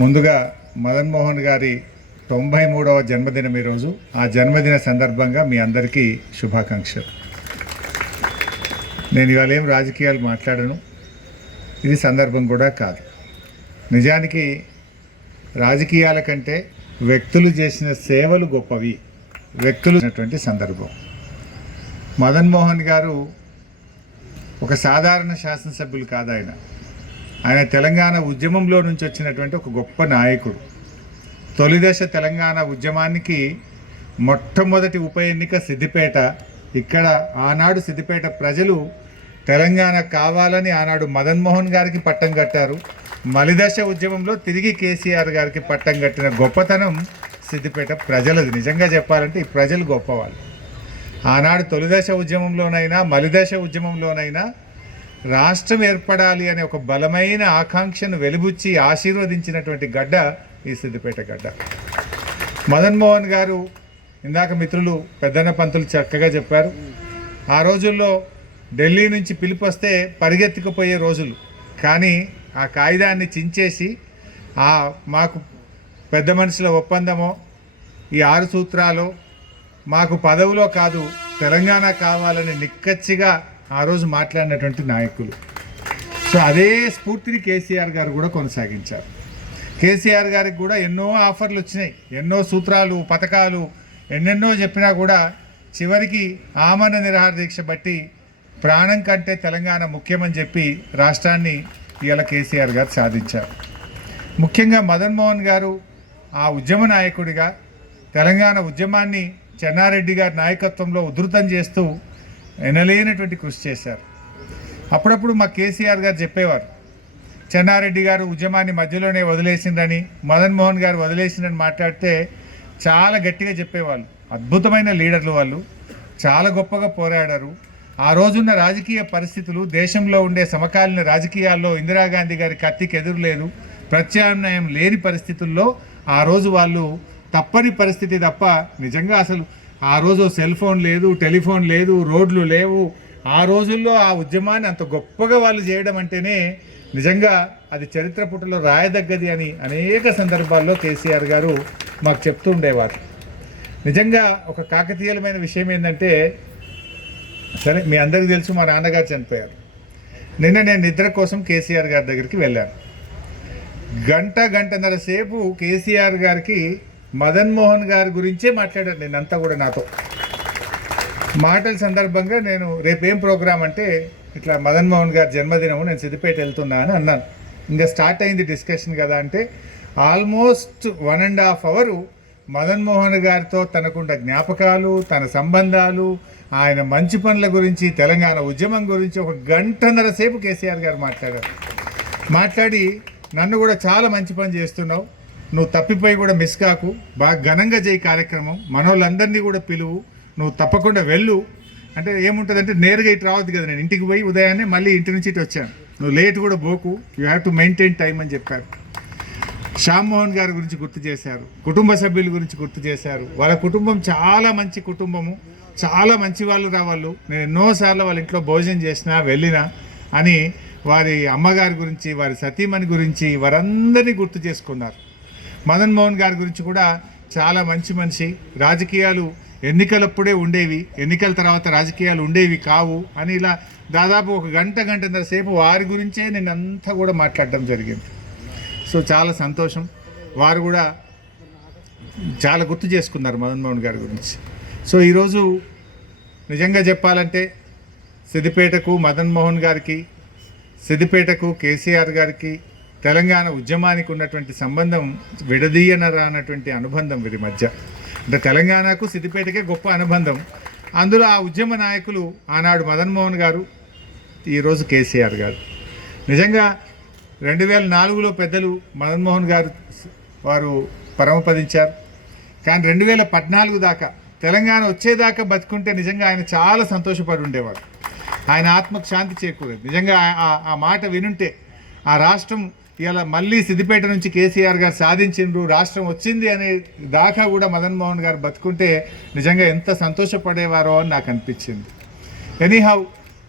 ముందుగా మదన్ మోహన్ గారి తొంభై మూడవ జన్మదినం ఈరోజు. ఆ జన్మదిన సందర్భంగా మీ అందరికీ శుభాకాంక్షలు. నేను ఇవాళ ఏం రాజకీయాలు మాట్లాడను. ఇది సందర్భం కూడా కాదు. నిజానికి రాజకీయాల కంటే వ్యక్తులు చేసిన సేవలు గొప్పవి. వ్యక్తులు చేసినటువంటి సందర్భం. మదన్ మోహన్ గారు ఒక సాధారణ శాసనసభ్యులు కాదు ఆయన. ఆయన తెలంగాణ ఉద్యమంలో నుంచి వచ్చినటువంటి ఒక గొప్ప నాయకుడు. తొలిదశ తెలంగాణ ఉద్యమానికి మొట్టమొదటి ఉప ఎన్నిక సిద్దిపేట. ఇక్కడ ఆనాడు సిద్దిపేట ప్రజలు తెలంగాణ కావాలని ఆనాడు మదన్మోహన్ గారికి పట్టం కట్టారు. మలిదశ ఉద్యమంలో తిరిగి కేసీఆర్ గారికి పట్టం కట్టిన గొప్పతనం సిద్దిపేట ప్రజలది. నిజంగా చెప్పాలంటే ఈ ప్రజలు గొప్పవాళ్ళు. ఆనాడు తొలిదశ ఉద్యమంలోనైనా మలిదశ ఉద్యమంలోనైనా రాష్ట్రం ఏర్పడాలి అనే ఒక బలమైన ఆకాంక్షను వెలుబుచ్చి ఆశీర్వదించినటువంటి గడ్డ ఈ సిద్దిపేట గడ్డ. మదన్మోహన్ గారు ఇందాక మిత్రులు పెద్దన్న పంతులు చక్కగా చెప్పారు. ఆ రోజుల్లో ఢిల్లీ నుంచి పిలుపు వస్తే పరిగెత్తుకుపోయే రోజులు. కానీ ఆ కాగితాన్ని చించేసి ఆ మాకు పెద్ద మనుషుల ఒప్పందమో ఈ ఆరు సూత్రాలు మాకు పదవిలో కాదు తెలంగాణ కావాలని నిక్కచ్చిగా ఆ రోజు మాట్లాడినటువంటి నాయకులు. సో అదే స్ఫూర్తిని కేసీఆర్ గారు కూడా కొనసాగించారు. కేసీఆర్ గారికి కూడా ఎన్నో ఆఫర్లు వచ్చినాయి. ఎన్నో సూత్రాలు పథకాలు ఎన్నెన్నో చెప్పినా కూడా చివరికి ఆమరణ నిరాహార దీక్ష బట్టి ప్రాణం కంటే తెలంగాణ ముఖ్యమని చెప్పి రాష్ట్రాన్ని ఇవాళ కేసీఆర్ గారు సాధించారు. ముఖ్యంగా మదన్మోహన్ గారు ఆ ఉద్యమ నాయకుడిగా తెలంగాణ ఉద్యమాన్ని చెన్నారెడ్డి గారి నాయకత్వంలో ఉధృతం చేస్తూ ఎనలేనటువంటి కృషి చేశారు. అప్పుడప్పుడు మా కేసీఆర్ గారు చెప్పేవారు చెన్నారెడ్డి గారు ఉద్యమాన్ని మధ్యలోనే వదిలేసిందని మదన్ మోహన్ గారు వదిలేసిందని మాట్లాడితే చాలా గట్టిగా చెప్పేవాళ్ళు. అద్భుతమైన లీడర్లు వాళ్ళు చాలా గొప్పగా పోరాడారు. ఆ రోజున్న రాజకీయ పరిస్థితులు దేశంలో ఉండే సమకాలీన రాజకీయాల్లో ఇందిరాగాంధీ గారి కత్తికి ఎదురులేదు. ప్రత్యామ్నాయం లేని పరిస్థితుల్లో ఆ రోజు వాళ్ళు తప్పని పరిస్థితి తప్ప నిజంగా అసలు ఆ రోజు సెల్ ఫోన్ లేదు టెలిఫోన్ లేదు రోడ్లు లేవు. ఆ రోజుల్లో ఆ ఉద్యమాన్ని అంత గొప్పగా వాళ్ళు చేయడం అంటేనే నిజంగా అది చరిత్ర పుటలో రాయదగ్గది అని అనేక సందర్భాల్లో కేసీఆర్ గారు మాకు చెప్తూ ఉండేవారు. నిజంగా ఒక కాకతీయమైన విషయం ఏంటంటే సరే మీ అందరికీ తెలుసు మా నాన్నగారు చనిపోయారు. నిన్న నేను నిద్ర కోసం కేసీఆర్ గారి దగ్గరికి వెళ్ళాను. గంట గంటన్నర సేపు కేసీఆర్ గారికి మదన్ మోహన్ గారి గురించే మాట్లాడారు నేనంతా కూడా నాతో. మాటల సందర్భంగా నేను రేపేం ప్రోగ్రాం అంటే ఇట్లా మదన్ మోహన్ గారి జన్మదినము నేను సిద్దిపేట వెళ్తున్నా అని అన్నాను. ఇంకా స్టార్ట్ అయింది డిస్కషన్ కదా అంటే almost one and half hour Madan Mohan గారితో తనకున్న జ్ఞాపకాలు తన సంబంధాలు ఆయన మంచి పనుల గురించి తెలంగాణ ఉద్యమం గురించి ఒక గంటన్నర సేపు కేసీఆర్ గారు మాట్లాడారు. మాట్లాడి నన్ను కూడా చాలా మంచి పని చేస్తున్నావు. నువ్వు తప్పిపోయి కూడా మిస్ కాకు. బాగా ఘనంగా చేయి కార్యక్రమం. మనోళ్ళందరినీ కూడా పిలువు. నువ్వు తప్పకుండా వెళ్ళు. అంటే ఏముంటుందంటే నేరుగా ఇటు రావద్దు కదా నేను. ఇంటికి పోయి ఉదయాన్నే మళ్ళీ ఇంటి నుంచి ఇటు వచ్చాను. నువ్వు లేట్ కూడా పోకు. You have to maintain time అని చెప్పారు. శ్యామ్మోహన్ గారి గురించి గుర్తు చేశారు. కుటుంబ సభ్యుల గురించి గుర్తు చేశారు. వాళ్ళ కుటుంబం చాలా మంచి కుటుంబము. చాలా మంచి వాళ్ళు రావాళ్ళు నేను ఎన్నోసార్లు వాళ్ళ ఇంట్లో భోజనం చేసినా వెళ్ళినా అని వారి అమ్మగారి గురించి వారి సతీమణి గురించి వారందరినీ గుర్తు చేసుకున్నారు. మదన్ మోహన్ గారి గురించి కూడా చాలా మంచి మనిషి. రాజకీయాలు ఎన్నికలప్పుడే ఉండేవి. ఎన్నికల తర్వాత రాజకీయాలు ఉండేవి కావు అని ఇలా దాదాపు ఒక గంట గంటన్నర సేపు వారి గురించే నేను అంతా కూడా మాట్లాడడం జరిగింది. సో చాలా సంతోషం. వారు కూడా చాలా గుర్తు చేసుకున్నారు మదన్ మోహన్ గారి గురించి. సో ఈరోజు నిజంగా చెప్పాలంటే సిద్దిపేటకు మదన్ మోహన్ గారికి సిద్దిపేటకు కేసీఆర్ గారికి తెలంగాణ ఉద్యమానికి ఉన్నటువంటి సంబంధం విడదీయనరా అన్నటువంటి అనుబంధం వీరి మధ్య. అంటే తెలంగాణకు సిద్దిపేటకే గొప్ప అనుబంధం. అందులో ఆ ఉద్యమ నాయకులు ఆనాడు మదన్మోహన్ గారు ఈరోజు కేసీఆర్ గారు. నిజంగా రెండు వేల నాలుగులో పెద్దలు మదన్మోహన్ గారు వారు పరమపదించారు. కానీ రెండు వేల పద్నాలుగు దాకా తెలంగాణ వచ్చేదాకా బతుకుంటే నిజంగా ఆయన చాలా సంతోషపడి ఉండేవారు. ఆయన ఆత్మకు శాంతి చేకూరేది. నిజంగా ఆ- ఆ మాట వినుంటే ఆ రాష్ట్రం ఇలా మళ్ళీ సిద్దిపేట నుంచి కేసీఆర్ గారు సాధించిండ్రు రాష్ట్రం వచ్చింది అనే దాకా కూడా మదన్ మోహన్ గారు బతుకుంటే నిజంగా ఎంత సంతోషపడేవారో అని నాకు అనిపించింది. ఎనీహౌ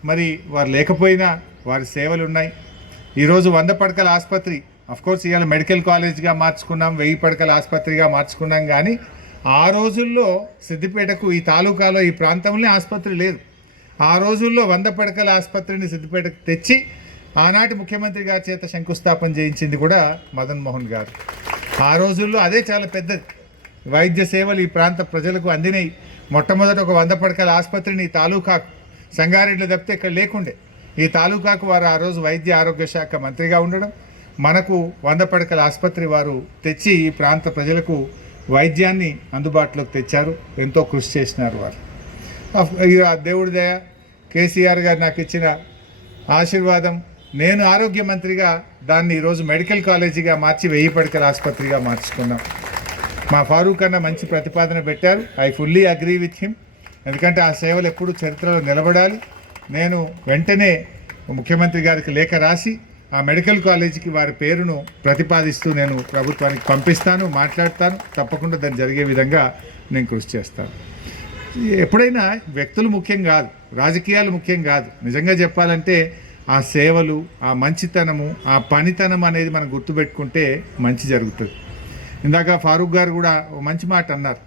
మరి వారు లేకపోయినా వారి సేవలు ఉన్నాయి ఈరోజు వంద పడకల ఆసుపత్రి కోర్స్ ఇవాళ మెడికల్ కాలేజ్గా మార్చుకున్నాం వెయ్యి పడకల ఆసుపత్రిగా మార్చుకున్నాం కానీ ఆ రోజుల్లో సిద్దిపేటకు ఈ తాలూకాలో ఈ ప్రాంతంలో ఆసుపత్రి లేదు. ఆ రోజుల్లో వంద పడకల ఆసుపత్రిని సిద్దిపేటకు తెచ్చి ఆనాటి ముఖ్యమంత్రి గారి చేత శంకుస్థాపన చేయించింది కూడా మదన్ మోహన్ గారు. ఆ రోజుల్లో అదే చాలా పెద్దది. వైద్య సేవలు ఈ ప్రాంత ప్రజలకు అందినాయి. మొట్టమొదట ఒక వంద పడకల ఆసుపత్రిని తాలూకాకు సంగారెడ్డిలో తప్పితే ఇక్కడ లేకుండే. ఈ తాలూకాకు వారు ఆ రోజు వైద్య ఆరోగ్య శాఖ మంత్రిగా ఉండడం మనకు వంద పడకల ఆసుపత్రి వారు తెచ్చి ఈ ప్రాంత ప్రజలకు వైద్యాన్ని అందుబాటులోకి తెచ్చారు. ఎంతో కృషి చేసినారు వారు. దేవుడి దయ కేసీఆర్ గారు నాకు ఇచ్చిన ఆశీర్వాదం నేను ఆరోగ్య మంత్రిగా దాన్ని ఈరోజు మెడికల్ కాలేజీగా మార్చి వెయ్యి పడకల ఆసుపత్రిగా మార్చుకున్నాం. మా ఫారూక్ అన్న మంచి ప్రతిపాదన పెట్టారు. I fully agree with him. ఎందుకంటే ఆ సేవలు ఎప్పుడూ చరిత్రలో నిలబడాలి. నేను వెంటనే ముఖ్యమంత్రి గారికి లేఖ రాసి ఆ మెడికల్ కాలేజీకి వారి పేరును ప్రతిపాదిస్తూ నేను ప్రభుత్వానికి పంపిస్తాను మాట్లాడతాను. తప్పకుండా దాన్ని జరిగే విధంగా నేను కృషి చేస్తాను. ఎప్పుడైనా వ్యక్తులు ముఖ్యం కాదు రాజకీయాలు ముఖ్యం కాదు. నిజంగా చెప్పాలంటే ఆ సేవలు ఆ మంచితనము ఆ పనితనం అనేది మనం గుర్తుపెట్టుకుంటే మంచి జరుగుతుంది. ఇందాక ఫారూక్ గారు కూడా ఓ మంచి మాట అన్నారు.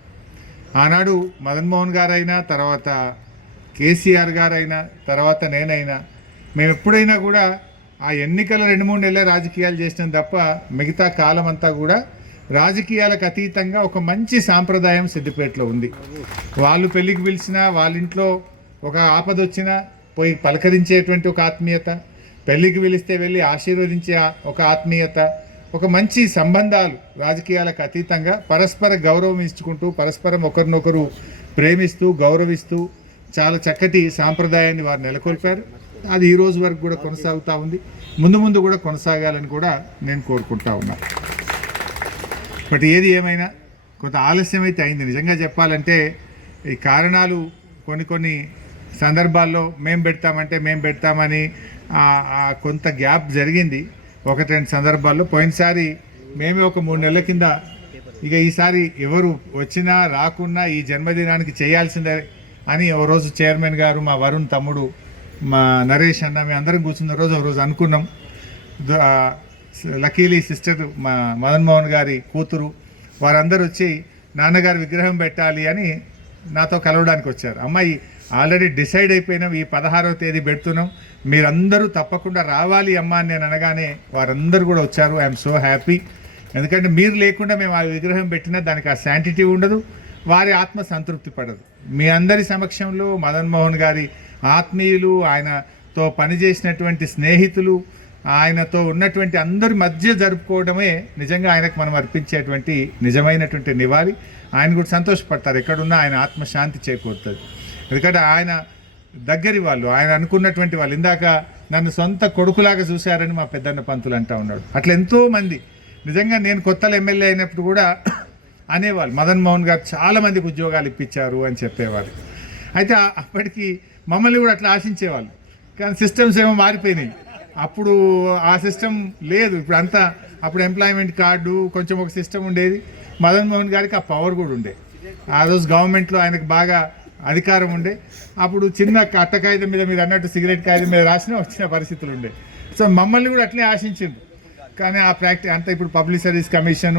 ఆనాడు మదన్మోహన్ గారైనా తర్వాత కేసీఆర్ గారైనా తర్వాత నేనైనా మేము ఎప్పుడైనా కూడా ఆ ఎన్నికల రెండు మూడు నెలల రాజకీయాలు చేసినాం తప్ప మిగతా కాలం అంతా కూడా రాజకీయాలకు అతీతంగా ఒక మంచి సాంప్రదాయం సిద్దిపేటలో ఉంది. వాళ్ళు పెళ్ళికి పిలిచినా వాళ్ళ ఇంట్లో ఒక ఆపద వచ్చినా పోయి పలకరించేటువంటి ఒక ఆత్మీయత పెళ్ళికి పిలిస్తే వెళ్ళి ఆశీర్వదించే ఒక ఆత్మీయత ఒక మంచి సంబంధాలు రాజకీయాలకు అతీతంగా పరస్పర గౌరవం ఇచ్చుకుంటూ పరస్పరం ఒకరినొకరు ప్రేమిస్తూ గౌరవిస్తూ చాలా చక్కటి సాంప్రదాయాన్ని వారు నెలకొల్పారు. అది ఈ రోజు వరకు కూడా కొనసాగుతూ ఉంది. ముందు ముందు కూడా కొనసాగాలని కూడా నేను కోరుకుంటా ఉన్నాను బట్ ఏది ఏమైనా కొంత ఆలస్యం అయితే అయింది. నిజంగా చెప్పాలంటే ఈ కారణాలు కొన్ని కొన్ని సందర్భాల్లో మేము పెడతామంటే మేము పెడతామని కొంత గ్యాప్ జరిగింది. ఒకటి రెండు సందర్భాల్లో పోయినసారి మేమే ఒక మూడు నెలల కింద ఇక ఈసారి ఎవరు వచ్చినా రాకున్నా ఈ జన్మదినానికి చేయాల్సిందే అని ఓ రోజు చైర్మన్ గారు మా వరుణ్ తమ్ముడు మా నరేష్ అన్న మేము అందరం కూర్చున్న రోజు ఒక రోజు అనుకున్నాం. లకీలీ సిస్టర్ మా మదన్ మోహన్ గారి కూతురు వారందరూ వచ్చి నాన్నగారి విగ్రహం పెట్టాలి అని నాతో కలవడానికి వచ్చారు. అమ్మాయి ఆల్రెడీ డిసైడ్ అయిపోయినాం ఈ పదహారవ తేదీ పెడుతున్నాం. మీరందరూ తప్పకుండా రావాలి అమ్మా అని నేను అనగానే వారందరూ కూడా వచ్చారు. I'm so happy. ఎందుకంటే మీరు లేకుండా మేము ఆ విగ్రహం పెట్టినా దానికి ఆ శాంటిటీ ఉండదు వారి ఆత్మ సంతృప్తి పడదు. మీ అందరి సమక్షంలో మదన్ మోహన్ గారి ఆత్మీయులు ఆయనతో పనిచేసినటువంటి స్నేహితులు ఆయనతో ఉన్నటువంటి అందరి మధ్య జరుపుకోవడమే నిజంగా ఆయనకు మనం అర్పించేటువంటి నిజమైనటువంటి నివాళి. ఆయన కూడా సంతోషపడతారు. ఎక్కడున్నా ఆయన ఆత్మశాంతి చేకూరుతుంది. ఎందుకంటే ఆయన దగ్గరి వాళ్ళు ఆయన అనుకున్నటువంటి వాళ్ళు. ఇందాక నన్ను సొంత కొడుకులాగా చూశారని మా పెద్దన్న పంతులు అంటా ఉన్నాడు. అట్లా ఎంతోమంది నిజంగా నేను కొత్తలో ఎమ్మెల్యే అయినప్పుడు కూడా అనేవాళ్ళు. మదన్ మోహన్ గారు చాలామందికి ఉద్యోగాలు ఇప్పించారు అని చెప్పేవారు అయితే అప్పటికి మమ్మల్ని కూడా అట్లా ఆశించేవాళ్ళు. కానీ సిస్టమ్స్ ఏమో మారిపోయినాయి. అప్పుడు ఆ సిస్టమ్ లేదు. ఇప్పుడు అంతా అప్పుడు ఎంప్లాయ్మెంట్ కార్డు కొంచెం ఒక సిస్టమ్ ఉండేది. మదన్ మోహన్ గారికి ఆ పవర్ కూడా ఉండేది ఆ రోజు గవర్నమెంట్లో ఆయనకు బాగా అధికారం ఉండే. అప్పుడు చిన్న అట్ట కాగితం మీద మీరు అన్నట్టు సిగరెట్ కాగితం మీద రాసిన వచ్చిన పరిస్థితులు ఉండే. సో మమ్మల్ని కూడా అట్లే ఆశించింది కానీ ఆ ప్రాక్టీ అంతా ఇప్పుడు పబ్లిక్ సర్వీస్ కమిషన్